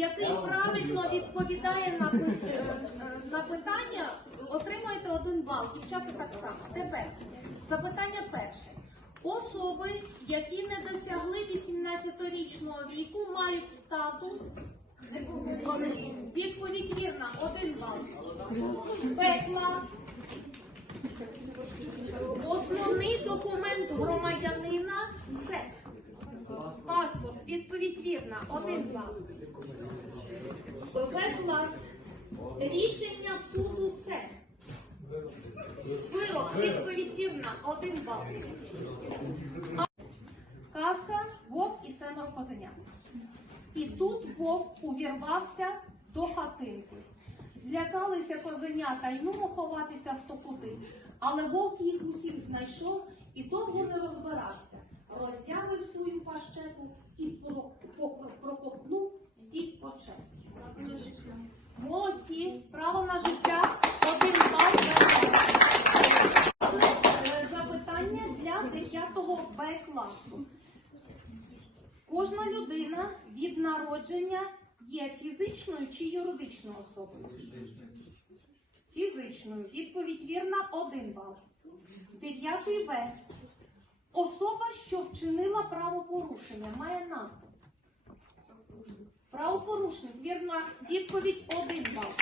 який правильно відповідає на, е, е, на питання, отримаєте один бал. Дівчата так само. Тепер запитання перше. Особи, які не досягли 18-річного віку, мають статус. Відповідь вірна, один бал. Б-клас. Основний документ громадянина це паспорт. Відповідь вірна, один бал. Б-клас. Рішення суду це. Вирок. Відповідь вірна, один бал. Казка вовк і семеро козенят. І тут вовк увірвався до хатинки. Злякалися козенята й ну ховатися хто куди. Але вовк їх усіх знайшов і довго не розбирався. Роззявив свою пащеку і право на життя, один бал. Е, Запитання для 9 Б класу. Кожна людина від народження є фізичною чи юридичною особою? Фізичною. Відповідь вірна один бал. Дев'ятий В. Особа, що вчинила правопорушення, має назву. Правопорушник. Вірна відповідь один бал.